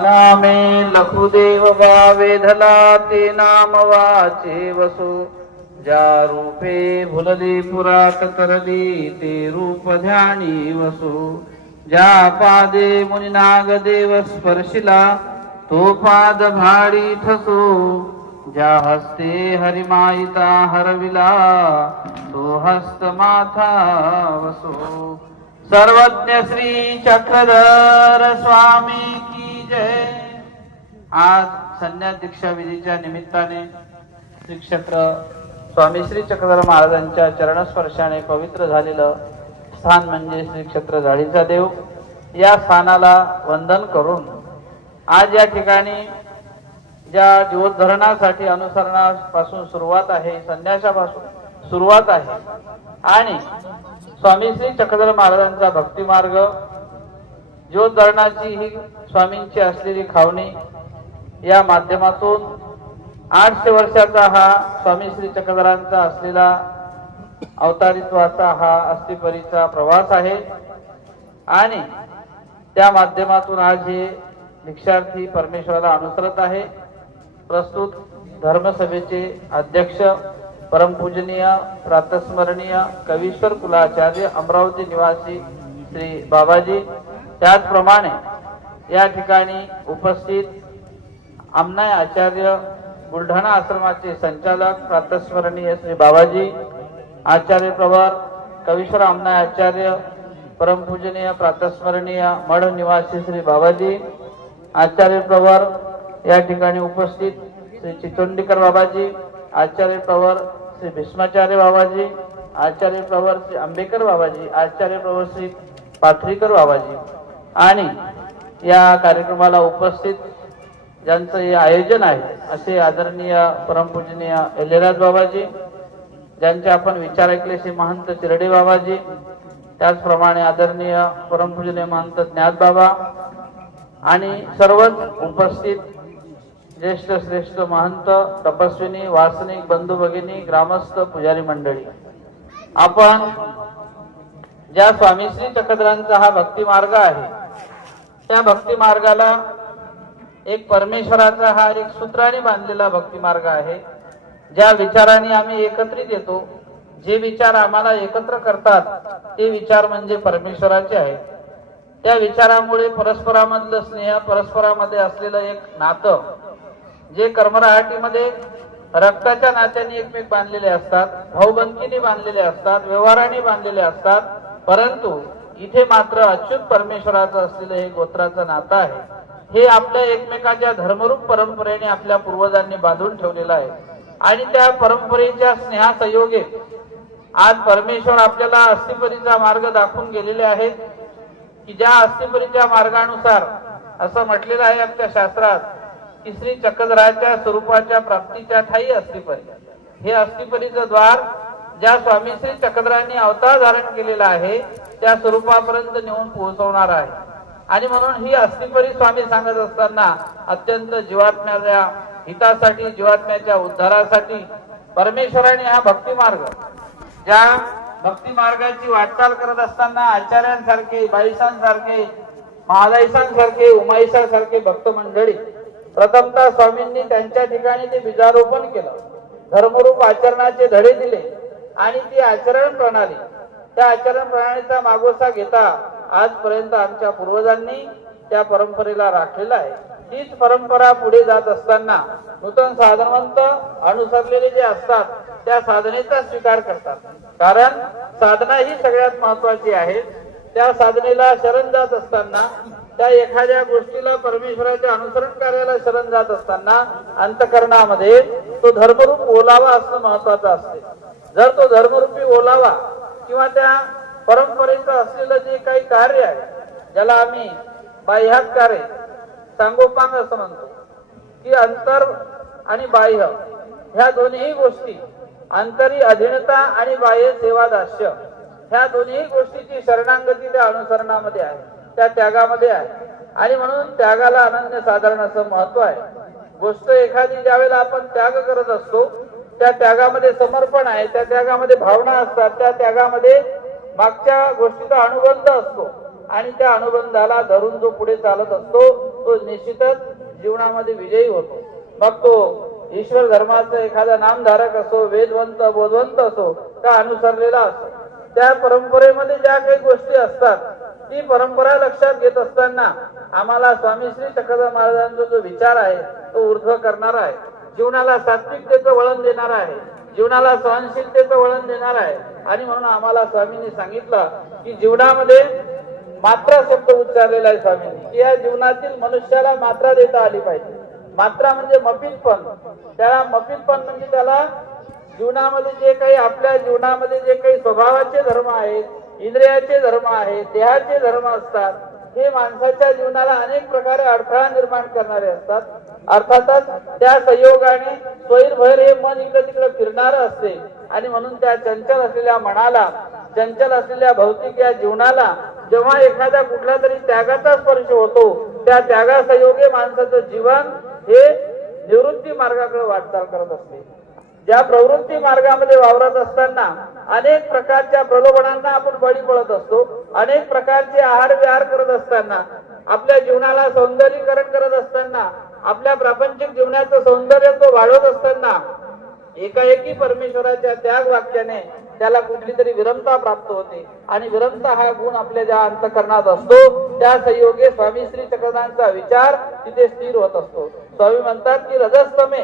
नामे लघुदेव वा वेधला ते नाम वाचे वसो. ज्या रूपे भुलली पुरात करली ते रूप ध्यानी वसो. ज्या पादे मुनिनाग देव स्पर्शिला तो पाद भाडी ठसो. ज्या हस्ते हरिमायिता हरविला तो हस्त माथा वसो. सर्वज्ञ श्री चक्रधर स्वामी म्हणजे आज संन्यास दीक्षा विधीच्या निमित्ताने श्री क्षेत्र स्वामी श्री चक्रधर महाराजांच्या चरणस्पर्शाने पवित्र झालेलं स्थान म्हणजे श्री क्षेत्र झाडीचा देव. या स्थानाला वंदन करून आज या ठिकाणी ज्या जीवोद्धरणासाठी अनुसरणापासून सुरुवात आहे संन्यासापासून सुरुवात आहे आणि स्वामी श्री चक्रधर महाराजांचा भक्ती जीवनधारणाची ही स्वामींची असलेली खावणी या माध्यमातून आठशे वर्षाचा हा स्वामी श्री चक्रधरांचा असलेला अवतारित्वाचा हा अस्थिपरीचा प्रवास आहे. आणि त्या माध्यमातून आज हे भिक्षार्थी परमेश्वराला अनुसरत आहे. प्रस्तुत धर्मसभेचे अध्यक्ष परमपूजनीय प्रातस्मरणीय कवीश्वर कुलाचार्य अमरावती निवासी श्री बाबाजी त्याचप्रमाणे या ठिकाणी उपस्थित आमनाय आचार्य बुलढाणा आश्रमाचे संचालक प्रातस्मरणीय श्री बाबाजी आचार्य प्रवर कविश्वर आमनाय आचार्य परमपूजनीय प्रातस्मरणीय मठ निवासी श्री बाबाजी आचार्य प्रवर या ठिकाणी उपस्थित श्री चितोंडीकर बाबाजी आचार्य प्रवर श्री भीष्माचार्य बाबाजी आचार्य प्रवर श्री आंबेकर बाबाजी आचार्य प्रवर श्री पाथरीकर बाबाजी. आणि या कार्यक्रमाला उपस्थित ज्यांचं हे आयोजन आहे असे आदरणीय परमपूजनीय एलेराज बाबाजी ज्यांचे आपण विचार ऐकले श्री महंत शिर्डे बाबाजी त्याचप्रमाणे आदरणीय परमपूजनीय महंत ज्ञात बाबा आणि सर्वच उपस्थित ज्येष्ठ श्रेष्ठ महंत तपस्विनी वासनिक बंधू भगिनी ग्रामस्थ पुजारी मंडळी. आपण ज्या स्वामीश्री चक्रधरांचा हा भक्ती मार्ग आहे त्या भक्ती मार्गाला एक परमेश्वराचा हा एक सूत्राने बांधलेला भक्ती मार्ग आहे. ज्या विचाराने आम्ही एकत्रित येतो जे विचार आम्हाला एकत्र करतात ते विचार म्हणजे परमेश्वराचे आहेत. त्या विचारामुळे परस्परामधलं स्नेह परस्परामध्ये असलेलं एक नातं जे कर्मराहाटीमध्ये रक्ताच्या नात्याने एकमेक बांधलेले असतात भाऊबंदकीने बांधलेले असतात व्यवहाराने बांधलेले असतात परंतु इथे मात्र अच्युत परमेश्वराचं असलेलं हे गोत्राचं नातं आहे. हे आपल्या एकमेकांच्या धर्मरूप परंपरेने आपल्या पूर्वजांनी बांधून ठेवलेलं आहे. आणि त्या परंपरेच्या स्नेहासहयोगे आज परमेश्वर आपल्याला अस्थिपरीचा मार्ग दाखवून गेलेले आहेत की ज्या अस्थिपरीच्या मार्गानुसार असं म्हटलेलं आहे आमच्या शास्त्रात की श्री चक्रधराच्या स्वरूपाच्या प्राप्तीच्या ठाई अस्थिपरी. हे अस्थिपरीचं द्वार ज्या स्वामी श्री चक्रधरांनी अवतार धारण केलेला आहे त्या स्वरूपापर्यंत नेऊन पोहोचवणार आहे. आणि म्हणून ही अस्थिपरी स्वामी सांगत असताना अत्यंत जीवात्म्याच्या हितासाठी जीवात्म्याच्या उद्धारासाठी परमेश्वराने हा भक्ती मार्ग ज्या भक्ती मार्गाची वाटचाल करत असताना आचार्यांसारखे बाईसांसारखे महादाईसांसारखे उमाईसांसारखे भक्त मंडळी प्रथमतः स्वामींनी त्यांच्या ठिकाणी ते बीजारोपण केलं. धर्मरूप आचरणाचे धडे दिले आणि ती आचरण प्रणाली त्या आचरण प्रणालीचा मागोसा घेता आजपर्यंत आमच्या पूर्वजांनी त्या परंपरेला राखलेला आहे. तीच परंपरा पुढे जात असताना नूतन साधनवंत अनुसरलेले जे असतात त्या साधनेचा स्वीकार करतात. कारण साधना ही सगळ्यात महत्वाची आहे. त्या साधनेला शरण जात असताना त्या एखाद्या गोष्टीला परमेश्वराच्या अनुसरण कार्याला शरण जात असताना अंतकरणामध्ये तो धर्मरूप ओलावा असणं महत्वाचं असते. जर तो धर्मरूपी ओलावा किंवा त्या परंपरेचं असलेलं जे काही कार्य आहे ज्याला आम्ही बाह्यात कार्य सांगोपांग असं म्हणतो की अंतर आणि बाह्य ह्या दोन्ही गोष्टी अंतरी अधीनता आणि बाह्य सेवा दास्य ह्या दोन्ही गोष्टीची शरणांगती त्या अनुसरणामध्ये आहे त्या त्यागामध्ये आहे. आणि म्हणून त्यागाला अनन्य साधारण असं महत्त्व आहे. गोष्ट एखादी ज्यावेळेला आपण त्याग करत असतो त्या त्यागामध्ये समर्पण आहे त्या त्यागामध्ये भावना असतात त्या त्यागामध्ये मागच्या गोष्टीचा अनुबंध असतो. आणि त्या अनुबंधाला धरून जो पुढे चालत असतो तो निश्चितच जीवनामध्ये विजयी होतो. मग तो ईश्वर धर्माचा एखादा नामधारक असो वेदवंत बोधवंत असो का अनुसरलेला असो त्या परंपरेमध्ये ज्या काही गोष्टी असतात ती परंपरा लक्षात घेत असताना आम्हाला स्वामी श्री चक्रधर महाराजांचा जो विचार आहे तो ऊर्ध्व करणारा आहे. जीवनाला सात्विकतेचं वळण देणार आहे. जीवनाला सहनशीलतेचं वळण देणार आहे. आणि म्हणून आम्हाला स्वामींनी सांगितलं की जीवनामध्ये मात्रा शब्द उच्चारलेला आहे स्वामींनी. की या जीवनातील मनुष्याला मात्रा देता आली पाहिजे. मात्रा म्हणजे मफीलपण. त्याला मफीलपण म्हणजे त्याला जीवनामध्ये जे काही आपल्या जीवनामध्ये जे काही स्वभावाचे धर्म आहेत इंद्रियाचे धर्म आहेत देहाचे धर्म असतात हे माणसाच्या जीवनाला अनेक प्रकारे अडथळा निर्माण करणारे असतात. अर्थातच त्या संयोगाने स्वैरभैर हे मन इकडे तिकडे फिरणार असते. आणि म्हणून त्या चंचल असलेल्या मनाला चंचल असलेल्या भौतिक या जीवनाला जेव्हा एखाद्या कुठल्या तरी त्यागाचा स्पर्श होतो त्या त्यागासंयोगे माणसाचं जीवन हे निवृत्ती मार्गाकडे वाटचाल करत असते. ज्या प्रवृत्ती मार्गामध्ये वावरत असताना अनेक प्रकारच्या प्रलोभनांना आपण बळी पडत असतो. अनेक प्रकारचे आहार विहार करत असताना आपल्या जीवनाला सौंदर्यीकरण करत असताना आपल्या प्रापंचिक जीवनाचं सौंदर्य तो वाढवत असताना एकाएकी परमेश्वराच्या त्याग वाक्याने त्याला कुठली तरी विरमता प्राप्त होते. आणि विरमता हा गुण आपल्या ज्या अंतकरणात असतो त्या संयोगे स्वामी श्री चक्रदांचा विचार तिथे स्थिर होत असतो. स्वामी म्हणतात की रजस्तमे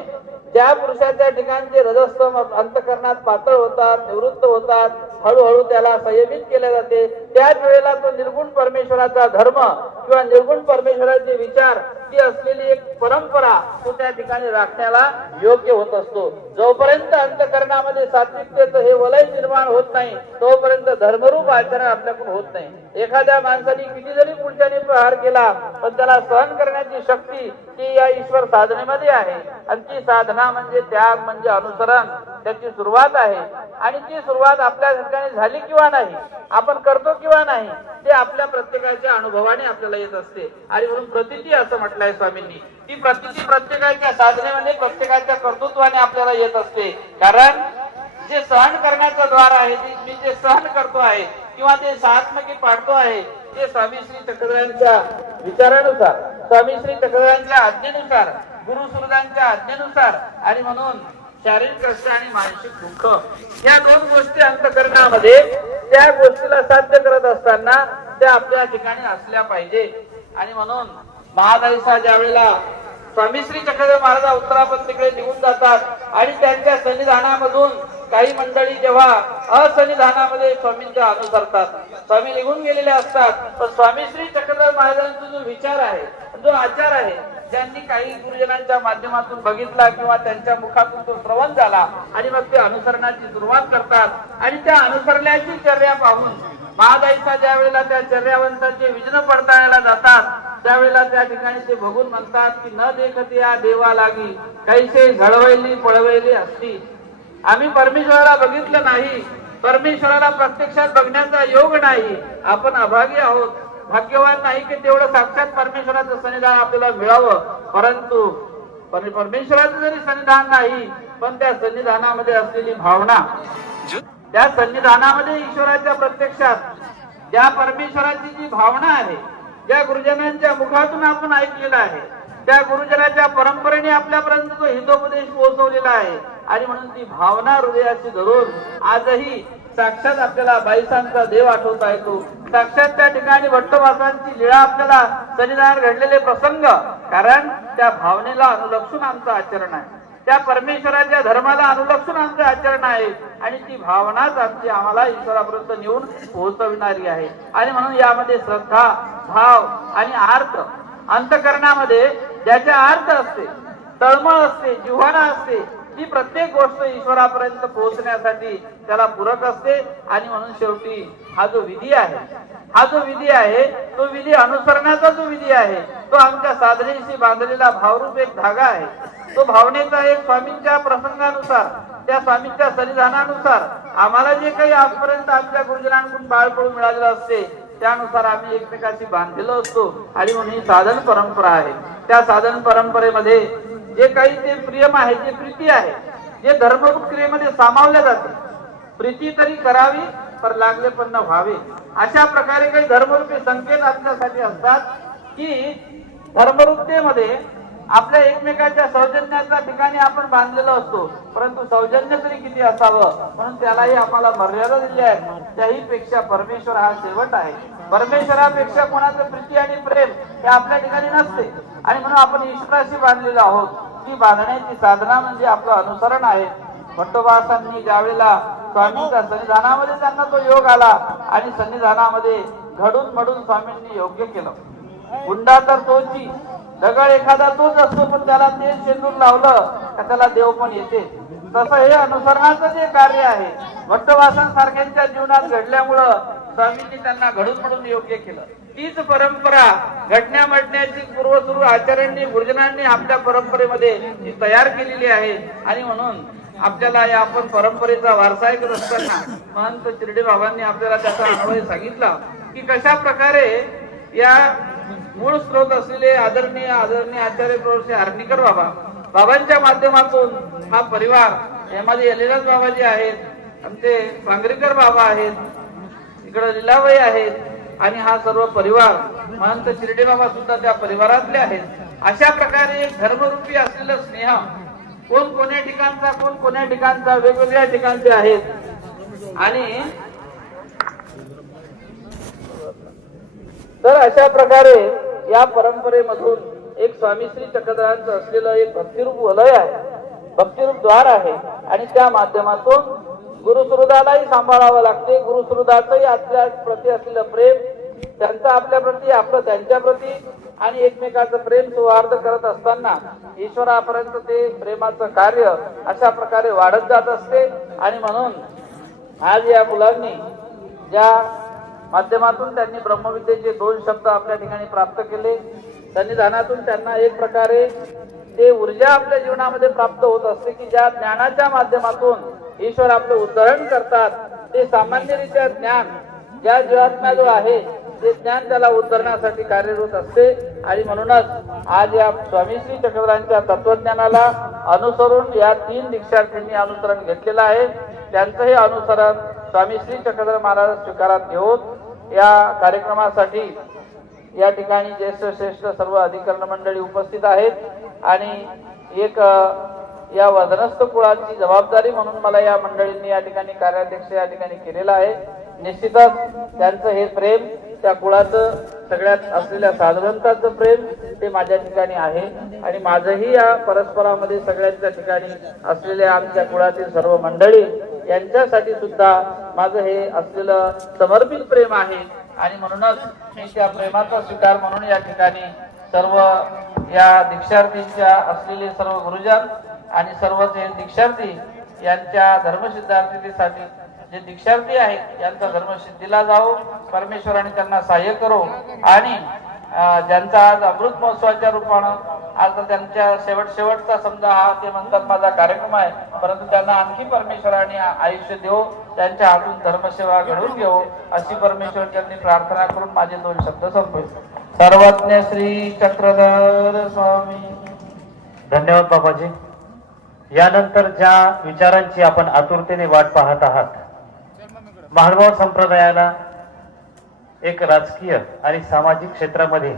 ज्या पुरुषाच्या ठिकाणचे रजस्तम अंतकरणात पातळ होतात निवृत्त होतात हळूहळू त्याला संयमित केले जाते त्याच वेळेला तो निर्गुण परमेश्वराचा धर्म किंवा निर्गुण परमेश्वराचे विचार ती असलेली एक परंपरा तो त्या ठिकाणी राखण्याला योग्य होत असतो. जोपर्यंत अंतकरणामध्ये सात्विकतेचं हे वलय निर्माण होत नाही तोपर्यंत धर्मरूप आचरण आपल्याकडून होत नाही. एखाद्या माणसाने किती जरी पुढच्याने प्रहार केला पण त्याला सहन करण्याची शक्ती ती या ईश्वर साधनेमध्ये आहे. आणि ती साधना म्हणजे त्याग म्हणजे अनुसरण त्याची सुरुवात आहे. आणि ती सुरुवात आपल्या ठिकाणी झाली किंवा नाही आपण करतो किंवा नाही ते आपल्या प्रत्येकाच्या अनुभवाने आपल्याला येत असते. आणि म्हणून प्रतिती असं म्हटलंय स्वामींनी. ती प्रतिती प्रत्येकाच्या साधनेमध्ये प्रत्येकाच्या कर्तृत्वाने आपल्याला येत असते. कारण जे सहन करण्याचं द्वार आहे मी जे सहन करतो आहे किंवा ते सात्मकी पाडतो आहे ते स्वामी श्री चक्रधरांच्या विचारानुसार स्वामी श्री चक्रधरांच्या आज्ञेनुसार गुरु सुहृदांच्या आज्ञेनुसार आणि म्हणून शारीरिक कष्ट आणि मानसिक दुःख. या दोन गोष्टी अंतकरणामध्ये त्या गोष्टीला साध्य करत असताना त्या आपल्या ठिकाणी असल्या पाहिजे. आणि म्हणून महादाईसा ज्या वेळेला स्वामी श्री चक्रधर महाराज तिकडे निघून जातात आणि त्यांच्या सन्निधानामधून काही मंडळी जेव्हा असन्निधानामध्ये स्वामींचा अनुसरतात स्वामी निघून गेलेले असतात. पण स्वामी श्री चक्रधर महाराजांचा जो विचार आहे जो आचार आहे ज्यांनी काही गुरुजनांच्या माध्यमातून बघितला किंवा त्यांच्या मुखातून तो श्रवण झाला आणि मग ते अनुसरणाची सुरुवात करतात आणि त्या अनुसरण्याची चर्या पाहून महादाईचा ज्या वेळेला त्या चर्यावंतांचे विजन पडताळायला जातात त्यावेळेला त्या ठिकाणी ते बघून म्हणतात की न देखत या देवा लागी कैसे झळवली पळवली असती. आम्ही परमेश्वराला बघितलं नाही. परमेश्वराला प्रत्यक्षात बघण्याचा योग नाही. आपण अभागी आहोत. भाग्यवान नाही की तेवढं साक्षात परमेश्वराचं सन्निधान आपल्याला मिळावं. परंतु परमेश्वराचं जरी सन्निधान नाही पण त्या सन्निधानामध्ये असलेली भावना त्या सन्निधानामध्ये ईश्वराच्या प्रत्यक्षात ज्या परमेश्वराची जी भावना आहे ज्या गुरुजनांच्या मुखातून आपण ऐकलेलं आहे त्या गुरुजनाच्या परंपरेने आपल्यापर्यंत तो हितोपदेश पोहोचवलेला आहे. आणि म्हणून ती भावना हृदयाची धरून आजही साक्षात आपल्याला बाईसांचा देव आठवता येतो. साक्षात त्या ठिकाणी भट्टवासांची लीळा आपल्याला सनिधान घडलेले प्रसंग कारण त्या भावनेला अनुलक्षून आमचं आचरण आहे. त्या परमेश्वराच्या धर्माला अनुलक्षून आमचं आचरण आहे. आणि ती भावनाच आमची आम्हाला ईश्वरापर्यंत नेऊन पोहोचविणारी आहे. आणि म्हणून यामध्ये श्रद्धा भाव आणि आर्थ अंतकरणामध्ये ज्याच्या अर्थ असते तळमळ असते जिव्हाणा असते ही प्रत्येक गोष्ट ईश्वरापर्यंत पोहोचण्यासाठी त्याला पूरक असते. आणि म्हणून शेवटी हा जो विधी आहे हा जो विधी आहे तो विधी अनुसरणाचा जो विधी आहे तो आमच्या साधनेशी बांधलेला भावरूप एक धागा आहे. तो भावनेचा एक स्वामींच्या प्रसंगानुसार त्या स्वामींच्या सन्निधानानुसार आम्हाला जे काही आजपर्यंत आमच्या गुरुजनांकडून बाळपळून मिळालेलं असते त्यानुसार आम्ही एकमेकाशी बांधलेलो असतो. आणि म्हणून ही साधन परंपरा आहे. त्या साधन परंपरेमध्ये जे काही ते प्रियम आहे जे प्रीती आहे जे धर्मरूप क्रियेमध्ये जाते प्रीती तरी करावी पर लागले पण न व्हावे. अशा प्रकारे काही धर्मरूपी संकेत आपल्यासाठी असतात की धर्मरूपतेमध्ये आपल्या एकमेकाच्या सौजन्याच्या ठिकाणी आपण बांधलेलो असतो परंतु सौजन्य तरी किती असावं? म्हणून त्यालाही आम्हाला मर्यादा दिली आहे. त्याही पेक्षा परमेश्वर हा शेवट आहे. परमेश्वरापेक्षा कोणाचं प्रीती आणि प्रेम हे आपल्या ठिकाणी नसते. आणि म्हणून आपण ईश्वराशी बांधलेलो आहोत. ती बांधण्याची साधना म्हणजे आपलं अनुसरण आहे. भट्टोबासांनी ज्यावेळेला स्वामींच्या सन्निधानामध्ये त्यांना तो योग आला आणि सन्निधानामध्ये घडून मडून स्वामींनी योग्य केलं. गुंडा तर तोची दगड एखादा तोच असतो पण त्याला तेल शेंदूर लावलं का त्याला देव पण येते. तसं हे अनुसरणाचं जे कार्य आहे भट्टवासन सारख्यांच्या जीवनात घडल्यामुळं स्वामींनी त्यांना घडून म्हणून योग्य केलं. तीच परंपरा घडण्या मटण्याची पूर्वसुरू आचार्यांनी गुरुजनांनी आपल्या परंपरेमध्ये ती तयार केलेली आहे. आणि म्हणून आपल्याला या आपण परंपरेचा वारसा ऐकत असताना महंत चिरडे बाबांनी आपल्याला त्याचा अनुभव सांगितला की कशा प्रकारे या मूळ स्रोत असलेले आदरणीय आदरणीय आचार्य प्रवृत्ती हर्णीकर बाबा बाबांच्या माध्यमातून हा परिवार यामध्ये यलिराज बाबाजी आहेत आमचे पांगरीकर बाबा आहेत इकडे लिलाबाई आहेत आणि हा सर्व परिवार महंत शिर्डे बाबा सुद्धा त्या परिवारातले आहेत. अशा प्रकारे धर्मरूपी असलेलं स्नेह कोण कोण्या ठिकाणचा कोण कोण्या ठिकाणचा वेगवेगळ्या ठिकाणचे आहेत. आणि तर अशा प्रकारे या परंपरेमधून एक स्वामी श्री चक्रधरांचं असलेलं एक भक्तिरूप वलय आहे. भक्तिरूप द्वार आहे. आणि त्या माध्यमातून गुरुसुहृदालाही सांभाळावं लागते. गुरुसुहृदाचंही आपल्या प्रती असलेलं प्रेम त्यांचं आपल्या प्रती आपलं त्यांच्या प्रती आणि एकमेकाचं प्रेम सौहार्द करत असताना ईश्वरापर्यंत ते प्रेमाचं कार्य अशा प्रकारे वाढत जात असते. आणि म्हणून आज या मुलांनी ज्या माध्यमातून त्यांनी ब्रह्मविद्येचे दोन शब्द आपल्या ठिकाणी प्राप्त केले संविधानातून त्यांना एक प्रकारे ते ऊर्जा आपल्या जीवनामध्ये प्राप्त होत असते की ज्या ज्ञानाच्या माध्यमातून ईश्वर आपलं उद्धरण करतात ते सामान्यरित्या ज्ञान ज्या जीवात्म्याजवळ आहे ते ज्ञान त्याला उद्धरण्यासाठी कार्यरत असते. आणि म्हणूनच आज या स्वामी श्री चक्रधरांच्या तत्वज्ञानाला अनुसरून या तीन दीक्षार्थींनी अनुसरण घेतलेलं आहे. त्यांचं हे अनुसरण स्वामी श्री चक्रधर महाराज स्वीकारात घेऊन या कार्यक्रमासाठी या ठिकाणी ज्येष्ठ श्रेष्ठ सर्व अधिकरण मंडळी उपस्थित आहेत. आणि एक या वजनस्थ कुळाची जबाबदारी म्हणून मला या मंडळींनी या ठिकाणी कार्याध्यक्ष या ठिकाणी केलेला आहे. निश्चितच त्यांचं हे प्रेम त्या कुळाचं सगळ्यात असलेल्या साधवंताचं प्रेम ते माझ्या ठिकाणी आहे. आणि माझंही या परस्परामध्ये सगळ्यांच्या ठिकाणी असलेल्या आमच्या कुळातील सर्व मंडळी यांच्यासाठी सुद्धा माझं हे असलेलं समर्पित प्रेम आहे. आणि म्हणूनच मी त्या प्रेमाचा स्वीकार म्हणून या ठिकाणी सर्व या दीक्षार्थींच्या असलेले सर्व गुरुजन आणि सर्व जे दीक्षार्थी यांच्या धर्मसिद्धार्थीसाठी जे दीक्षार्थी आहेत यांचा धर्मसिद्धीला जाओ परमेश्वराने त्यांना सहाय्य करो आणि ज्यांचा आज अमृत महोत्सवाच्या रूपानं आज तर त्यांच्या शेवट शेवटचा समजा हा ते म्हणतात माझा कार्यक्रम आहे परंतु त्यांना आणखी परमेश्वराने आयुष्य देऊ त्यांच्या हातून धर्मसेवा घडून घेऊ अशी परमेश्वर त्यांनी प्रार्थना करून माझे दोन शब्द संपवले सर्वज्ञ श्री चक्रधर स्वामी. धन्यवाद बाबाजी. यानंतर ज्या विचारांची आपण आतुरतेने वाट पाहत आहात महानुभाव संप्रदायाला एक राजकीय आणि सामाजिक क्षेत्रामध्ये